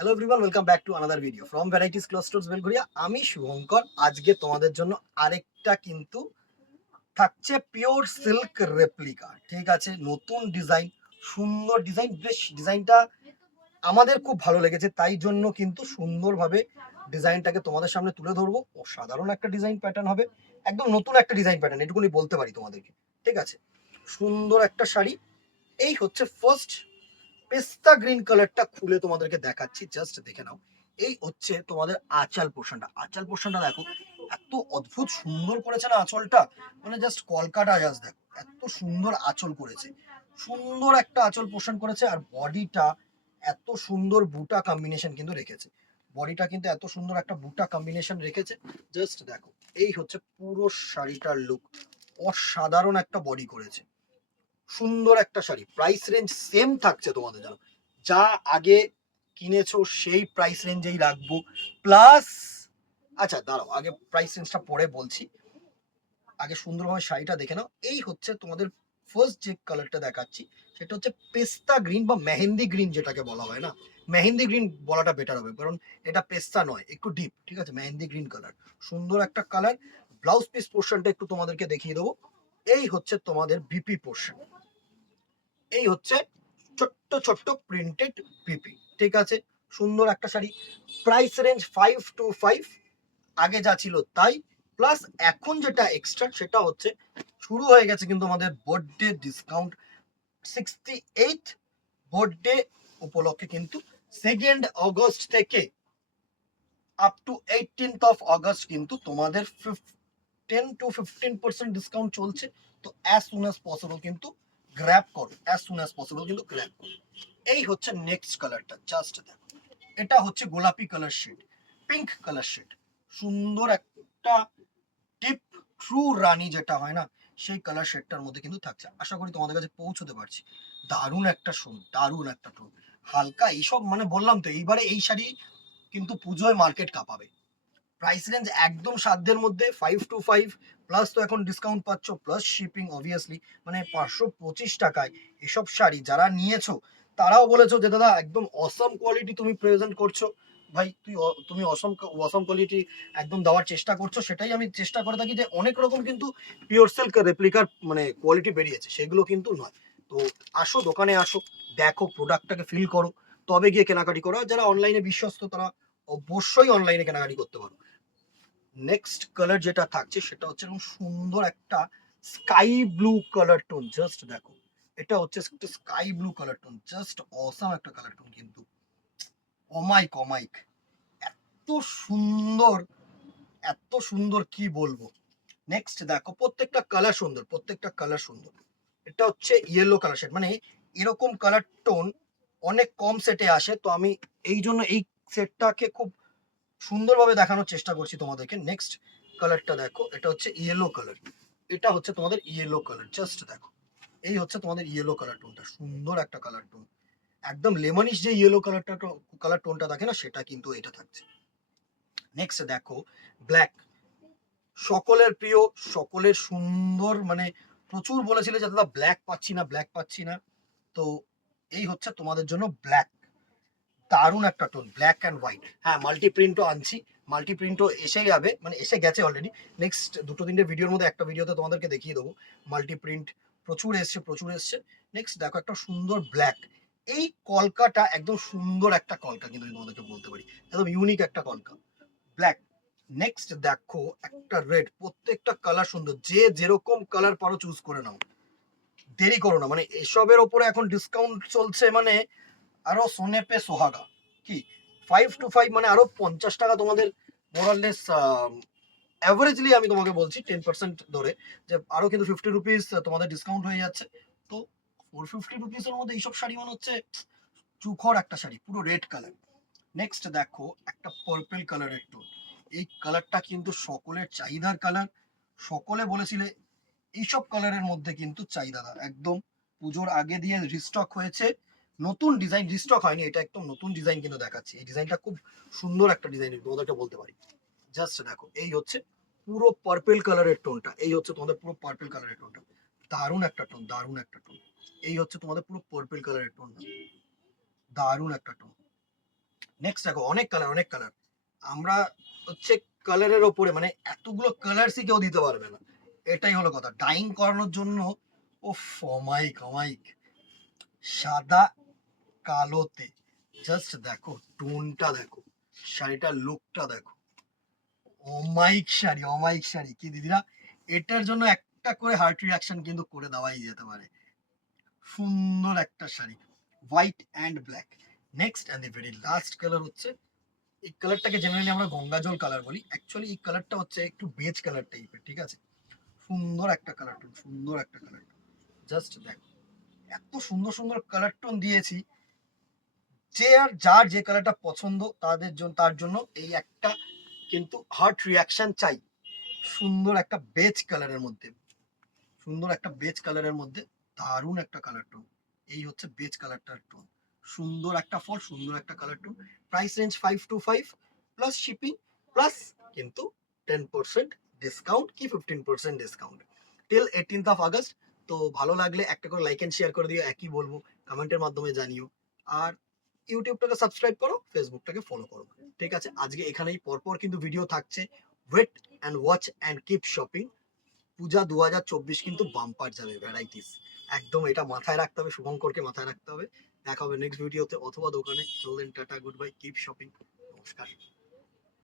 Hello everyone, welcome back to another video from varieties cloth stores Belgharia. আমি শুভঙ্কর। আজকে তোমাদের জন্য আরেকটা কিন্তু থাকছে পিওর সিল্ক রেপ্লিকা। ঠিক আছে, নতুন ডিজাইন, সুন্দর ডিজাইন। বেশ ডিজাইনটা আমাদের খুব ভালো লেগেছে, তাই জন্য কিন্তু সুন্দরভাবে ডিজাইনটাকে তোমাদের সামনে তুলে ধরবো। অসাধারণ একটা ডিজাইন প্যাটার্ন হবে, একদম নতুন একটা ডিজাইন প্যাটার্ন, এটুকুনি বলতে পারি তোমাদেরকে। ঠিক আছে, সুন্দর একটা শাড়ি। এই হচ্ছে ফার্স্ট পেস্তা গ্রিন কালারটা খুলে তোমাদেরকে দেখাচ্ছি, জাস্ট দেখে নাও। এই হচ্ছে তোমাদের আঁচল পোর্শনটা। আঁচল পোর্শনটা দেখো, এত অদ্ভুত সুন্দর করেছে না আঁচলটা, মানে জাস্ট কলকাতা জাস্ট দেখো, এত সুন্দর আঁচল করেছে। সুন্দর একটা আঁচল পোর্শন করেছে, আর বডিটা এত সুন্দর বুটা কম্বিনেশন কিন্তু রেখেছে। বডিটা কিন্তু এত সুন্দর একটা বুটা কম্বিনেশন রেখেছে, জাস্ট দেখো। এই হচ্ছে পুরো শাড়িটার লুক, অসাধারণ একটা বডি করেছে। সুন্দর একটা শাড়ি, প্রাইস রেঞ্জ সেম থাকছে তোমাদের জন্য, যা আগে কিনেছো সেই প্রাইস রেঞ্জেই রাখবো। প্লাস আচ্ছা দাঁড়াও, আগে প্রাইস রেঞ্জটা পরে বলছি, আগে সুন্দরভাবে শাড়িটা দেখে নাও। এই হচ্ছে তোমাদের ফার্স্ট যে কালারটা দেখাচ্ছি, সেটা হচ্ছে পেস্তা গ্রিন বা মেহেন্দি গ্রিন যেটাকে বলা হয় না, মেহেন্দি গ্রিন বলাটা বেটার হবে, কারণ এটা পেস্তা নয়, একটু ডিপ। ঠিক আছে, মেহেন্দি গ্রিন কালার, সুন্দর একটা কালার। ব্লাউজ পিস পোর্শনটা একটু তোমাদেরকে দেখিয়ে দেবো। এই হচ্ছে তোমাদের বিপি পোর্শন, এই হচ্ছে ছোট্ট ছোট্ট প্রিন্টেড পিপি। ঠিক আছে, সুন্দর একটা শাড়ি। প্রাইস রেঞ্জ 525, আগে যা ছিল তাই। প্লাস এখন যেটা এক্সট্রা সেটা হচ্ছে শুরু হয়ে গেছে কিন্তু আমাদের বার্থডে ডিসকাউন্ট। 68 বার্থডে উপলক্ষে কিন্তু 2nd অগস্ট থেকে up to 18th of August কিন্তু তোমাদের 10 to 15% ডিসকাউন্ট চলছে। তো অ্যাজ সুন অ্যাজ পসিবল কিন্তু গ্র্যাব করো, অ্যাজ সুন অ্যাজ পসিবল কিন্তু গ্র্যাব করো। এই হচ্ছে নেক্সট কালারটা, জাস্ট দেখো। এটা হচ্ছে গোলাপি colour shade, pink colour shade. সুন্দর একটা ডিপ ট্রু রানী যেটা হয় না, সেই কালার শেডটার মধ্যে কিন্তু থাকছে। আশা করি তোমাদের কাছে পৌঁছতে পারছি। দারুণ একটা টোন, দারুণ একটা টোন। হালকা এইসব, মানে বললাম তো, এইবারে এই শাড়ি কিন্তু পুজোয় মার্কেট কাঁপাবে। প্রাইস রেঞ্জ একদম সাধ্যের মধ্যে, 525। প্লাস তো এখন ডিসকাউন্ট পাচ্ছ, প্লাস শিপিং অবভিয়াসলি, মানে 525 টাকায় এসব শাড়ি যারা নিয়েছো তারাও বলেছো যে দাদা একদম অসম কোয়ালিটি তুমি প্রেজেন্ট করছো। ভাই তুমি অসম অসম কোয়ালিটি একদম দেওয়ার চেষ্টা করছো, সেটাই আমি চেষ্টা করে থাকি, যে অনেক রকম কিন্তু পিওর সিল্ক রেপ্লিকার মানে কোয়ালিটি বেরিয়েছে, সেগুলো কিন্তু নয়। তো আসো, দোকানে আসো, দেখো, প্রোডাক্টটাকে ফিল করো, তবে গিয়ে কেনাকাটি করো। যারা অনলাইনে বিশ্বস্ত তারা অবশ্যই অনলাইনে কেনাকাটি করতে পারো। নেক্সট কালার যেটা থাকছে সেটা হচ্ছে এরকম সুন্দর একটা sky blue colour tone, just দেখো। এটা হচ্ছে একটা sky blue colour tone, just awesome একটা কালার টোন কিন্তু। অমাইক অমাইক, এত সুন্দর, এত সুন্দর কি বলবো। নেক্সট দেখো, প্রত্যেকটা কালার সুন্দর, প্রত্যেকটা কালার সুন্দর। এটা হচ্ছে ইয়েলো কালার শেড, মানে এরকম কালার টোন অনেক কম সেটে আসে, তো আমি এই জন্য এই সেটটাকে খুব সুন্দরভাবে দেখানোর চেষ্টা করছি তোমাদেরকে। নেক্সট কালারটা দেখো, এটা হচ্ছে ইয়েলো কালার। এটা হচ্ছে তোমাদের ইয়েলো কালার, জাস্ট দেখো। এই হচ্ছে তোমাদের ইয়েলো কালার টোনটা, সুন্দর একটা কালার টোন, একদম লেমনিশ যে ইয়েলো কালারটা, কালার টোনটা থাকে না, সেটা কিন্তু এটা থাকছে। নেক্সট দেখো, ব্ল্যাক, সকলের প্রিয়, সকলের সুন্দর, মানে প্রচুর বলেছিলে যে দাদা ব্ল্যাক পাচ্ছি না, ব্ল্যাক পাচ্ছি না। তো এই হচ্ছে তোমাদের জন্য ব্ল্যাক, দারুণ একটা টোন, ব্ল্যাক অ্যান্ড হোয়াইট। হ্যাঁ, মাল্টি প্রিন্টও আনছি, মাল্টি প্রিন্টও এসে যাবে, মানে এসে গেছে অলরেডি। নেক্সট দুটো তিনটে ভিডিওর মধ্যে একটা ভিডিওতে তোমাদেরকে দেখিয়ে দেবো। মাল্টি প্রিন্ট প্রচুর এসছে, প্রচুর এসছে। নেক্সট দেখো, একটা সুন্দর ব্ল্যাক। এই কলকাটা একদম সুন্দর একটা কলকা, কিন্তু আমি তোমাদেরকে বলতে পারি একদম ইউনিক একটা কলকা, ব্ল্যাক। নেক্সট দেখো, একটা রেড। প্রত্যেকটা কালার সুন্দর, যে যেরকম কালার পারো চুজ করে নাও, দেরি করো না। মানে এসবের ওপরে এখন ডিসকাউন্ট চলছে, মানে আরো সোনে পে সোহাগা। কি 525, মানে আরো 50 টাকা তোমাদের মোরাললেস অ্যাভারেজলি আমি তোমাকে বলছি 10% ধরে, যে আরো কিন্তু 50 রুপিস তোমাদের ডিসকাউন্ট হয়ে যাচ্ছে। তো 450 রুপিসের মধ্যে এইসব শাড়ি মানে হচ্ছে চুখর একটা শাড়ি, পুরো রেড কালার। নেক্সট দেখো, একটা পার্পল কালারের টোন। এই কালারটা কিন্তু সকলের চাহিদার কালার, সকলে বলেছিলে এইসব কালারের মধ্যে কিন্তু চাহিদা একদম। পুজোর আগে দিয়ে রিস্টক হয়েছে, নতুন ডিজাইন, রিস্টক হয়নি, এটা একদম নতুন ডিজাইন কিন্তু দেখাচ্ছি। এই ডিজাইনটা খুব সুন্দর একটা ডিজাইন, তোমাদেরকে বলতে পারি। জাস্ট দেখো, এই হচ্ছে পুরো পার্পল কালারের টোনটা, এই হচ্ছে তোমাদের পুরো পার্পল কালারের টোনটা, দারুণ একটা টোন, দারুণ একটা টোন। এই হচ্ছে তোমাদের পুরো পার্পল কালারের টোনটা, দারুণ একটা টোন। নেক্সট দেখো, অনেক কালার, অনেক কালার। আমরা হচ্ছে কালারের ওপরে, মানে এতগুলো কালারসই কেউ দিতে পারবে না, এটাই হলো কথা। ডাইং করানোর জন্য ওফ, অমাইক অমাইক, সাদা কালোতে জাস্ট দেখো টোনটা, দেখো শাড়িটার লুকটা দেখো, অমাইক শাড়ি, অমাইক শাড়ি কি দিদিরা, এটার জন্য একটা করে হার্ট রিয়াকশন কিন্তু করে দেওয়াই যেতে পারে। সুন্দর একটা sari, white and black. Next and the very last colour হচ্ছে, এই কালারটাকে জেনারেলি আমরা গঙ্গা জল কালার বলি, অ্যাকচুয়ালি এই কালারটা হচ্ছে একটু বেজ কালার টাইপের, ঠিক আছে। সুন্দর একটা কালার টোন, সুন্দর একটা কালার টোন, জাস্ট দেখো এত সুন্দর সুন্দর কালার টোন দিয়েছি। যে আর যার যে কালারটা পছন্দ তাদের জন্য, তার জন্য এই একটা কিন্তু হার্ট রিয়াকশন চাই। সুন্দর একটা বেজ কালারের মধ্যে, সুন্দর একটা বেজ কালারের মধ্যে দারুণ একটা কালার টোন। এই হচ্ছে বেজ কালারটার টোন, সুন্দর একটা ফল, সুন্দর একটা colour tone. Price range 525 plus shipping, plus কিন্তু 10% ডিসকাউন্ট কি 15% ডিসকাউন্ট টিল 18 আগস্ট। তো ভালো লাগলে একটা করে লাইক এন্ড শেয়ার করে দিও, একই বলবো, কমেন্টের মাধ্যমে জানিও। আর ইউটিউবটাকে সাবস্ক্রাইব করো, ফেসবুকটাকে ফলো করো। ঠিক আছে, আজকে এখানেই, পরপর কিন্তু ভিডিও থাকছে। Wait and watch and keep shopping. Puja 2024 কিন্তু বাম্পার যাবে ভ্যারাইটিস, একদম এটা মাথায় রাখতে হবে, শুভঙ্করকে মাথায় রাখতে হবে। দেখা হবে নেক্সট ভিডিওতে অথবা দোকানে। চলেন, tata, good bye, keep shopping, নমস্কার।